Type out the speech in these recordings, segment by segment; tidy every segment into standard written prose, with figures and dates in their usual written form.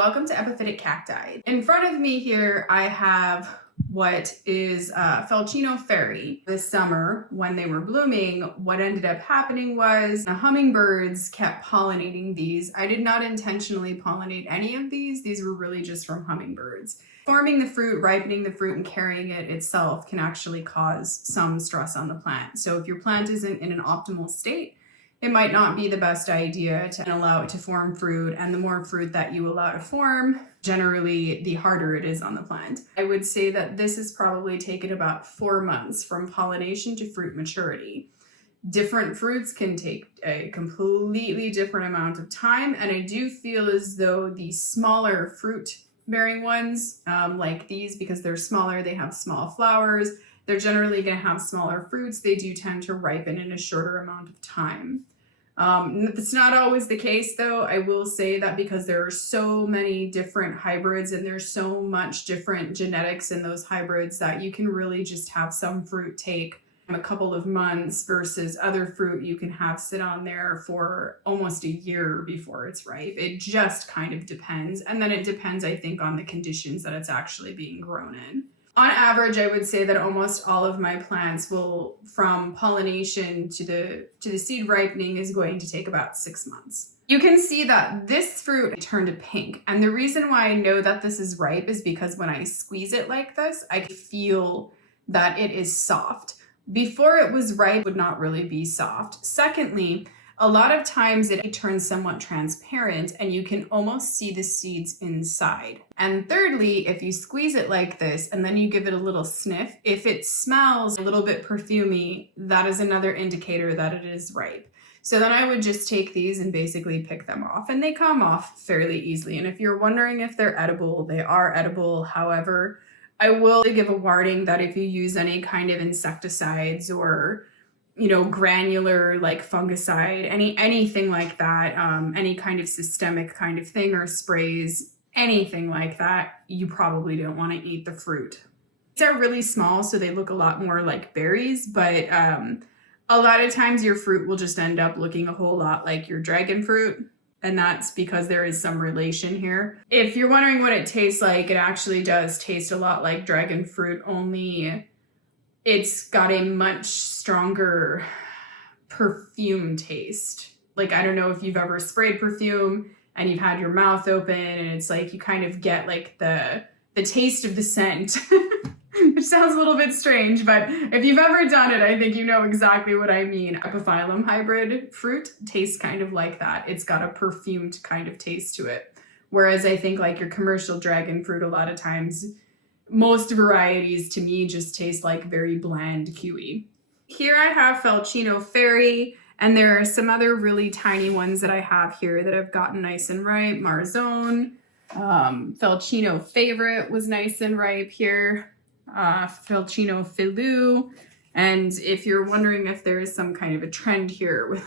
welcome to Epiphytic Cacti. In front of me here, I have what is Felchino Fairy. This summer, when they were blooming, what ended up happening was the hummingbirds kept pollinating these. I did not intentionally pollinate any of these. These were really just from hummingbirds. Forming the fruit, ripening the fruit, and carrying it itself can actually cause some stress on the plant. So if your plant isn't in an optimal state, it might not be the best idea to allow it to form fruit, and the more fruit that you allow to form, generally the harder it is on the plant. I would say that this has probably taken about 4 months from pollination to fruit maturity. Different fruits can take a completely different amount of time, and I do feel as though the smaller fruit-bearing ones, like these, because they're smaller, they have small flowers, they're generally going to have smaller fruits. They do tend to ripen in a shorter amount of time. That's not always the case, though. I will say that because there are so many different hybrids and there's so much different genetics in those hybrids that you can really just have some fruit take a couple of months versus other fruit you can have sit on there for almost a year before it's ripe. It just kind of depends. And then it depends, I think, on the conditions that it's actually being grown in. On average, I would say that almost all of my plants will, from pollination to the seed ripening, is going to take about 6 months. You can see that this fruit turned pink. And the reason why I know that this is ripe is because when I squeeze it like this, I feel that it is soft. Before it was ripe, it would not really be soft. Secondly, a lot of times it turns somewhat transparent and you can almost see the seeds inside. And thirdly, if you squeeze it like this and then you give it a little sniff, if it smells a little bit perfumey, that is another indicator that it is ripe. So then I would just take these and basically pick them off, and they come off fairly easily. And if you're wondering if they're edible, they are edible. However, I will give a warning that if you use any kind of insecticides or granular like fungicide, anything like that, any kind of systemic kind of thing, or sprays, anything like that, you probably don't want to eat the fruit. These are really small, so they look a lot more like berries, but a lot of times your fruit will just end up looking a whole lot like your dragon fruit. And that's because there is some relation here. If you're wondering what it tastes like, it actually does taste a lot like dragon fruit, only it's got a much stronger perfume taste. Like, I don't know if you've ever sprayed perfume and you've had your mouth open and it's like you kind of get like the taste of the scent, which sounds a little bit strange, but if you've ever done it, I think you know exactly what I mean. Epiphyllum hybrid fruit tastes kind of like that. It's got a perfumed kind of taste to it. Whereas I think like your commercial dragon fruit, a lot of times, most varieties to me just taste like very bland kiwi. Here I have Felchino Fairy, and there are some other really tiny ones that I have here that have gotten nice and ripe. Marzone, Felchino Favorite was nice and ripe here. Felchino Filou. And if you're wondering if there is some kind of a trend here,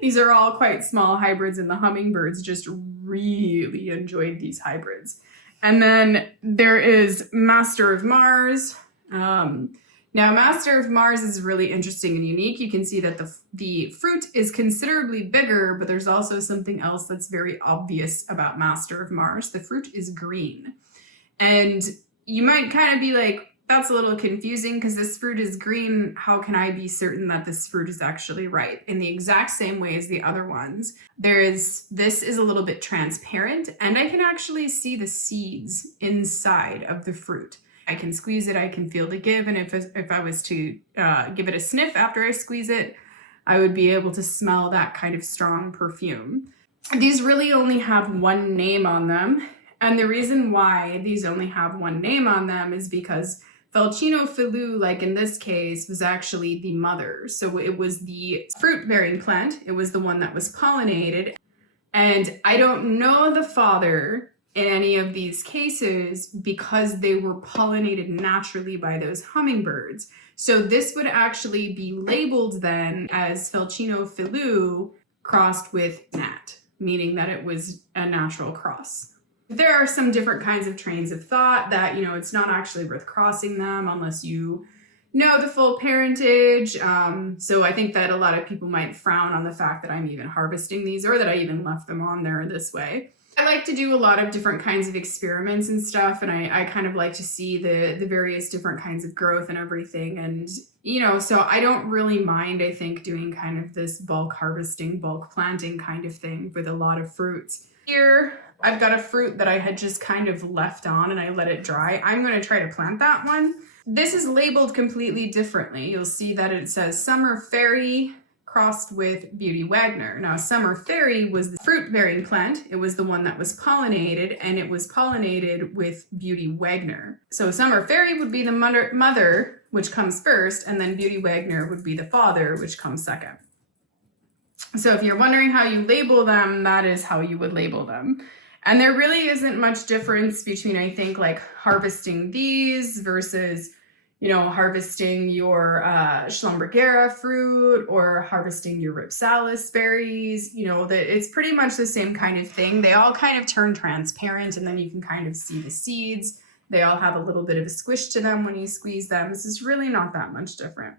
these are all quite small hybrids, and the hummingbirds just really enjoyed these hybrids. And then there is Master of Mars. Now, Master of Mars is really interesting and unique. You can see that the fruit is considerably bigger, but there's also something else that's very obvious about Master of Mars. The fruit is green. And you might kind of be like, that's a little confusing because this fruit is green. How can I be certain that this fruit is actually ripe? In the exact same way as the other ones, this is a little bit transparent, and I can actually see the seeds inside of the fruit. I can squeeze it, I can feel the give, and if I was to give it a sniff after I squeeze it, I would be able to smell that kind of strong perfume. These really only have one name on them, and the reason why these only have one name on them is because Felchino Filou, like in this case, was actually the mother. So it was the fruit-bearing plant. It was the one that was pollinated. And I don't know the father in any of these cases because they were pollinated naturally by those hummingbirds. So this would actually be labeled then as Felchino Filou crossed with Nat, meaning that it was a natural cross. There are some different kinds of trains of thought that, it's not actually worth crossing them unless you know the full parentage. So I think that a lot of people might frown on the fact that I'm even harvesting these or that I even left them on there this way. I like to do a lot of different kinds of experiments and stuff, and I kind of like to see the various different kinds of growth and everything. And, you know, so I don't really mind, I think, doing kind of this bulk harvesting, bulk planting kind of thing with a lot of fruits. Here, I've got a fruit that I had just kind of left on and I let it dry. I'm going to try to plant that one. This is labeled completely differently. You'll see that it says Summer Fairy crossed with Beauty Wagner. Now, Summer Fairy was the fruit-bearing plant. It was the one that was pollinated, and it was pollinated with Beauty Wagner. So Summer Fairy would be the mother, which comes first, and then Beauty Wagner would be the father, which comes second. So if you're wondering how you label them, that is how you would label them. And there really isn't much difference between, I think, like harvesting these versus, you know, harvesting your Schlumbergera fruit or harvesting your Ripsalis berries. You know, it's pretty much the same kind of thing. They all kind of turn transparent, and then you can kind of see the seeds. They all have a little bit of a squish to them when you squeeze them. This is really not that much different.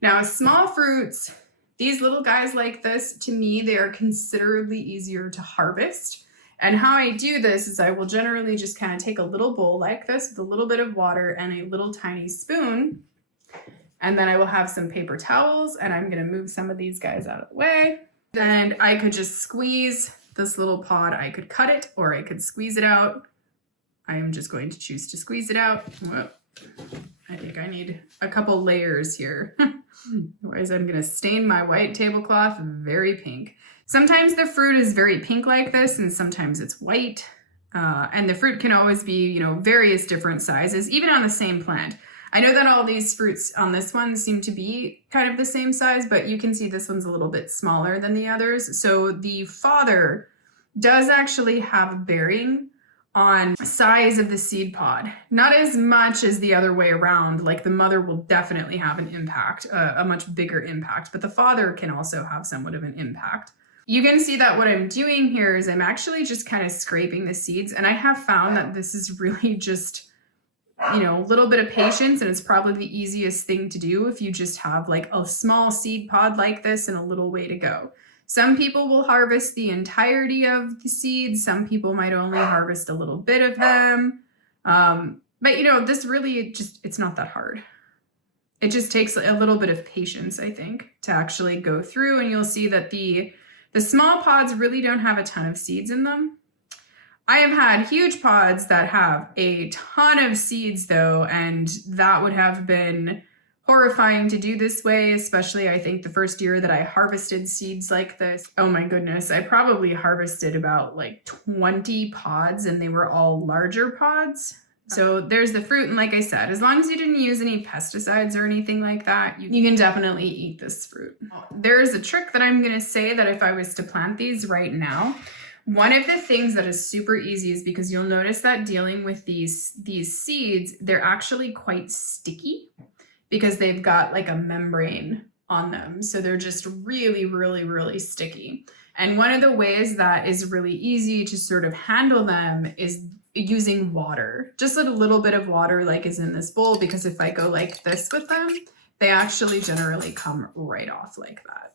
Now, small fruits, these little guys like this, to me, they are considerably easier to harvest. And how I do this is I will generally just kind of take a little bowl like this with a little bit of water and a little tiny spoon. And then I will have some paper towels, and I'm going to move some of these guys out of the way. And I could just squeeze this little pod. I could cut it or I could squeeze it out. I am just going to choose to squeeze it out. Whoa. I think I need a couple layers here. Otherwise I'm going to stain my white tablecloth very pink. Sometimes the fruit is very pink like this, and sometimes it's white. And the fruit can always be, you know, various different sizes, even on the same plant. I know that all these fruits on this one seem to be kind of the same size, but you can see this one's a little bit smaller than the others. So the father does actually have a bearing on size of the seed pod. Not as much as the other way around. Like the mother will definitely have an impact, a much bigger impact, but the father can also have somewhat of an impact. You can see that what I'm doing here is I'm actually just kind of scraping the seeds, and I have found that this is really just, you know, a little bit of patience, and it's probably the easiest thing to do if you just have like a small seed pod like this and a little way to go. Some people will harvest the entirety of the seeds. Some people might only harvest a little bit of them. But you know, this really it's not that hard. It just takes a little bit of patience, I think, to actually go through, and you'll see that the small pods really don't have a ton of seeds in them. I have had huge pods that have a ton of seeds though, and that would have been horrifying to do this way, especially I think the first year that I harvested seeds like this. Oh my goodness, I probably harvested about like 20 pods, and they were all larger pods. So there's the fruit, and like I said, as long as you didn't use any pesticides or anything like that, you can definitely eat this fruit. There's a trick that I'm gonna say that if I was to plant these right now, one of the things that is super easy is because you'll notice that dealing with these seeds, they're actually quite sticky because they've got like a membrane on them. So they're just really, really, really sticky. And one of the ways that is really easy to sort of handle them is using water, just a little bit of water like is in this bowl, because if I go like this with them, they actually generally come right off like that.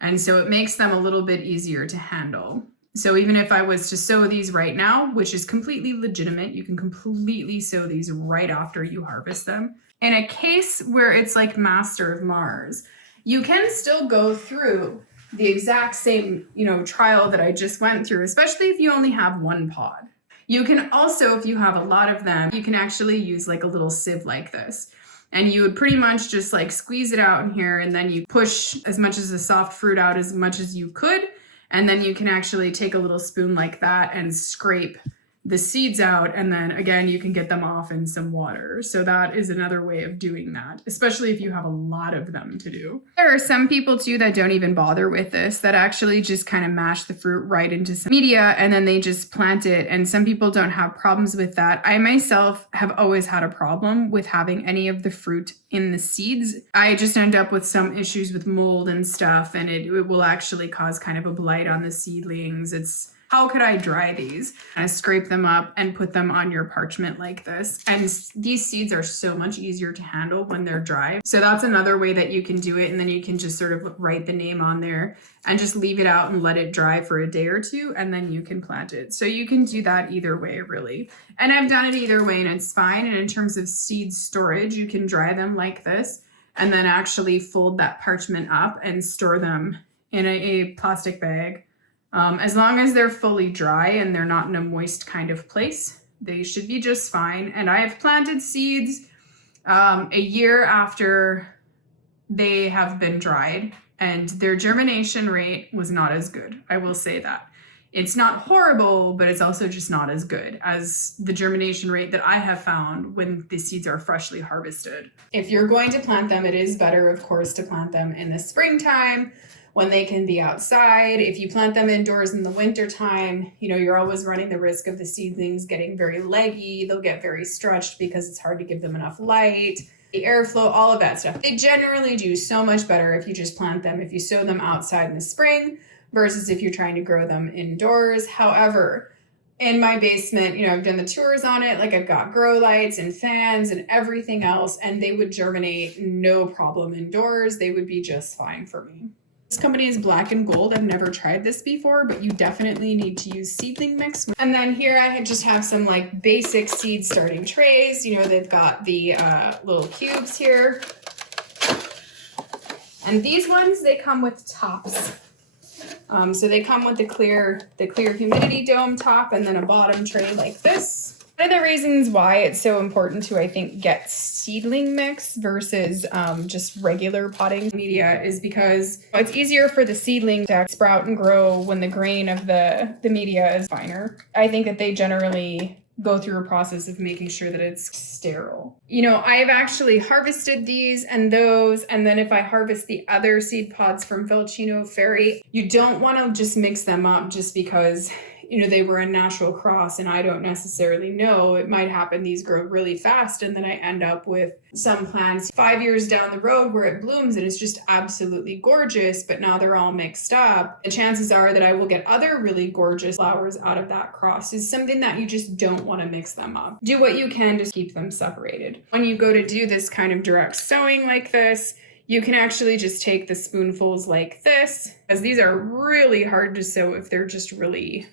And so it makes them a little bit easier to handle. So even if I was to sow these right now, which is completely legitimate, you can completely sow these right after you harvest them. In a case where it's like Master of Mars, you can still go through the exact same, you know, trial that I just went through, especially if you only have one pod. You can also, if you have a lot of them, you can actually use like a little sieve like this. And you would pretty much just like squeeze it out in here, and then you push as much as the soft fruit out as much as you could. And then you can actually take a little spoon like that and scrape the seeds out, and then again you can get them off in some water. So that is another way of doing that, especially if you have a lot of them to do. There are some people too that don't even bother with this, that actually just kind of mash the fruit right into some media and then they just plant it, and some people don't have problems with that. I myself have always had a problem with having any of the fruit in the seeds. I just end up with some issues with mold and stuff, and it will actually cause kind of a blight on the seedlings. how could I dry these? I scrape them up and put them on your parchment like this. And these seeds are so much easier to handle when they're dry. So that's another way that you can do it. And then you can just sort of write the name on there and just leave it out and let it dry for a day or two, and then you can plant it. So you can do that either way, really. And I've done it either way and it's fine. And in terms of seed storage, you can dry them like this and then actually fold that parchment up and store them in a plastic bag. As long as they're fully dry and they're not in a moist kind of place, they should be just fine. And I have planted seeds a year after they have been dried, and their germination rate was not as good. I will say that. It's not horrible, but it's also just not as good as the germination rate that I have found when the seeds are freshly harvested. If you're going to plant them, it is better, of course, to plant them in the springtime when they can be outside. If you plant them indoors in the wintertime, you're always running the risk of the seedlings getting very leggy. They'll get very stretched because it's hard to give them enough light, the airflow, all of that stuff. They generally do so much better if you just plant them, if you sow them outside in the spring versus if you're trying to grow them indoors. However, in my basement, I've done the tours on it. Like I've got grow lights and fans and everything else, and they would germinate no problem indoors. They would be just fine for me. This company is Black and Gold. I've never tried this before, but you definitely need to use seedling mix. And then here I just have some like basic seed starting trays. They've got the little cubes here. And these ones, they come with tops. So they come with the clear humidity dome top and then a bottom tray like this. One of the reasons why it's so important to, I think, get seedling mix versus just regular potting media is because it's easier for the seedling to sprout and grow when the grain of the media is finer. I think that they generally go through a process of making sure that it's sterile. I've actually harvested these and those, and then if I harvest the other seed pods from Felchino Fairy, you don't want to just mix them up just because they were a natural cross and I don't necessarily know. It might happen these grow really fast and then I end up with some plants 5 years down the road where it blooms and it's just absolutely gorgeous, but now they're all mixed up. The chances are that I will get other really gorgeous flowers out of that cross. It's something that you just don't want to mix them up. Do what you can to keep them separated. When you go to do this kind of direct sowing like this, you can actually just take the spoonfuls like this, because these are really hard to sow if they're just really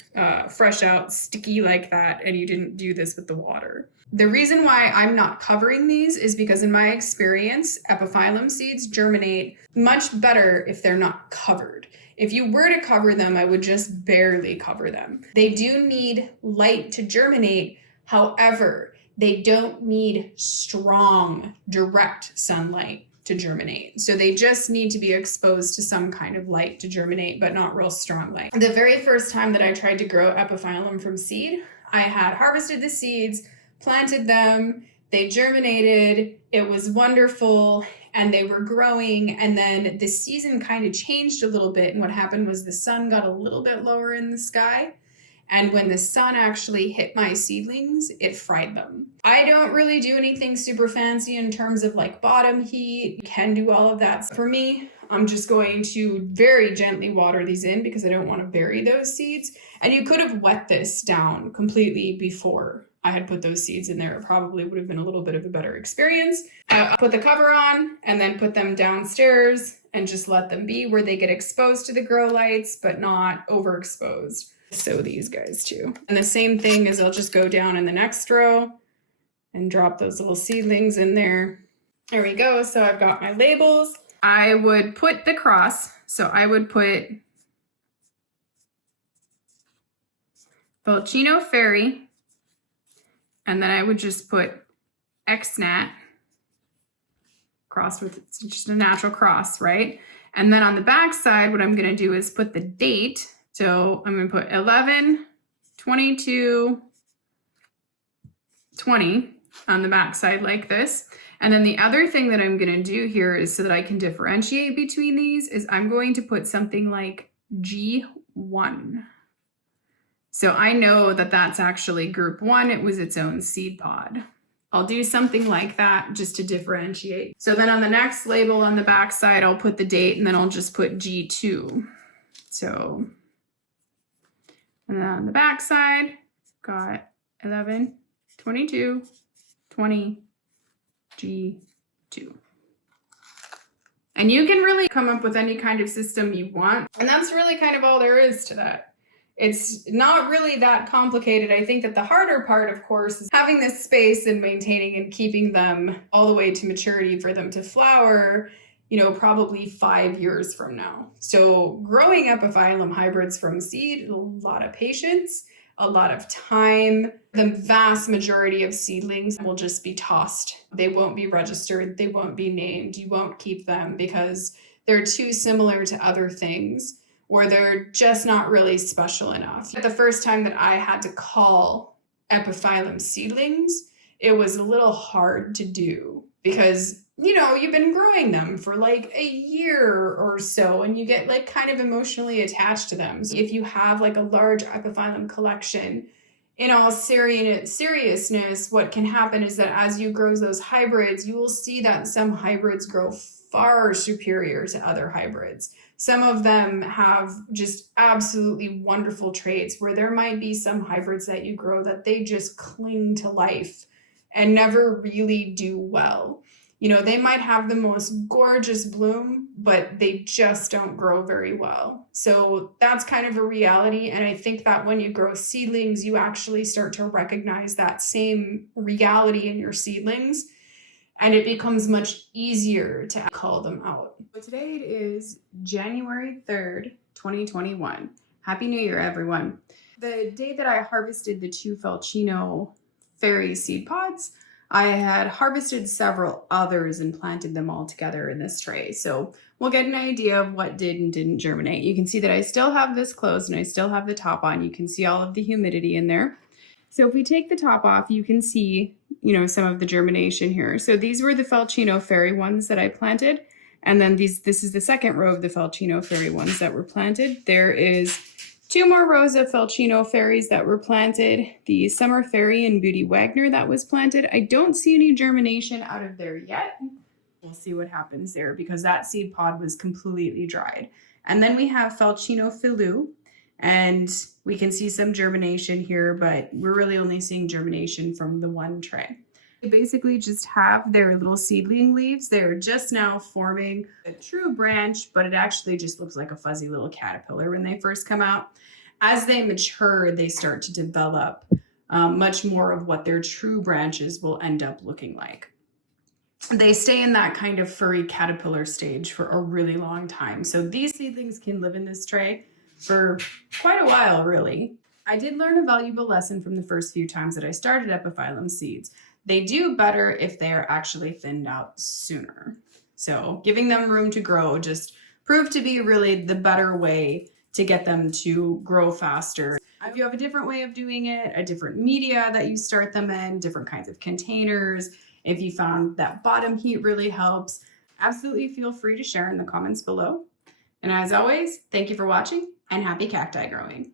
fresh out, sticky like that, and you didn't do this with the water. The reason why I'm not covering these is because in my experience, Epiphyllum seeds germinate much better if they're not covered. If you were to cover them, I would just barely cover them. They do need light to germinate. However, they don't need strong, direct sunlight to germinate. So they just need to be exposed to some kind of light to germinate, but not real strong light. The very first time that I tried to grow Epiphyllum from seed, I had harvested the seeds, planted them, they germinated, it was wonderful, and they were growing, and then the season kind of changed a little bit, and what happened was the sun got a little bit lower in the sky, and when the sun actually hit my seedlings, it fried them. I don't really do anything super fancy in terms of like bottom heat. You can do all of that. For me, I'm just going to very gently water these in because I don't want to bury those seeds. And you could have wet this down completely before I had put those seeds in there. It probably would have been a little bit of a better experience. Put the cover on and then put them downstairs and just let them be where they get exposed to the grow lights, but not overexposed. Sow these guys too. And the same thing is I'll just go down in the next row and drop those little seedlings in there. There we go. So I've got my labels. I would put the cross. So I would put Felchino Fairy, and then I would just put XNat, crossed with, it's just a natural cross, right? And then on the back side, what I'm going to do is put the date. So I'm going to put 11/22/20 on the back side like this. And then the other thing that I'm going to do here is so that I can differentiate between these is I'm going to put something like G1. So I know that that's actually group 1. It was its own seed pod. I'll do something like that just to differentiate. So then on the next label on the back side, I'll put the date and then I'll just put G2. So And then on the back side, got 11, 22, 20, G2. And you can really come up with any kind of system you want. And that's really kind of all there is to that. It's not really that complicated. I think that the harder part, of course, is having this space and maintaining and keeping them all the way to maturity for them to flower, you know, probably 5 years from now. So growing Epiphyllum hybrids from seed, a lot of patience, a lot of time. The vast majority of seedlings will just be tossed. They won't be registered. They won't be named. You won't keep them because they're too similar to other things, or they're just not really special enough. The first time that I had to call Epiphyllum seedlings, it was a little hard to do because, you know, you've been growing them for like a year or so and you get like kind of emotionally attached to them. So if you have like a large Epiphyllum collection, in all seriousness, what can happen is that as you grow those hybrids, you will see that some hybrids grow far superior to other hybrids. Some of them have just absolutely wonderful traits where there might be some hybrids that you grow that they just cling to life and never really do well. You know, they might have the most gorgeous bloom, but they just don't grow very well. So that's kind of a reality. And I think that when you grow seedlings, you actually start to recognize that same reality in your seedlings. And it becomes much easier to call them out. So today it is January 3rd, 2021. Happy New Year, everyone. The day that I harvested the 2 Falcino fairy seed pods, I had harvested several others and planted them all together in this tray. So we'll get an idea of what did and didn't germinate. You can see that I still have this closed and I still have the top on. You can see all of the humidity in there. So if we take the top off, you can see, you know, some of the germination here. So these were the Falcino fairy ones that I planted. And then this is the second row of the Falcino fairy ones that were planted. There is 2 more rows of Falcino fairies that were planted. The Summer Fairy and Beauty Wagner that was planted. I don't see any germination out of there yet. We'll see what happens there because that seed pod was completely dried. And then we have Falcino Filou, and we can see some germination here, but we're really only seeing germination from the one tray. They basically just have their little seedling leaves. They're just now forming a true branch, but it actually just looks like a fuzzy little caterpillar when they first come out. As they mature, they start to develop much more of what their true branches will end up looking like. They stay in that kind of furry caterpillar stage for a really long time. So these seedlings can live in this tray for quite a while, really. I did learn a valuable lesson from the first few times that I started Epiphyllum seeds. They do better if they are actually thinned out sooner. So giving them room to grow just proved to be really the better way to get them to grow faster. If you have a different way of doing it, a different media that you start them in, different kinds of containers, if you found that bottom heat really helps, absolutely feel free to share in the comments below. And as always, thank you for watching and happy cacti growing.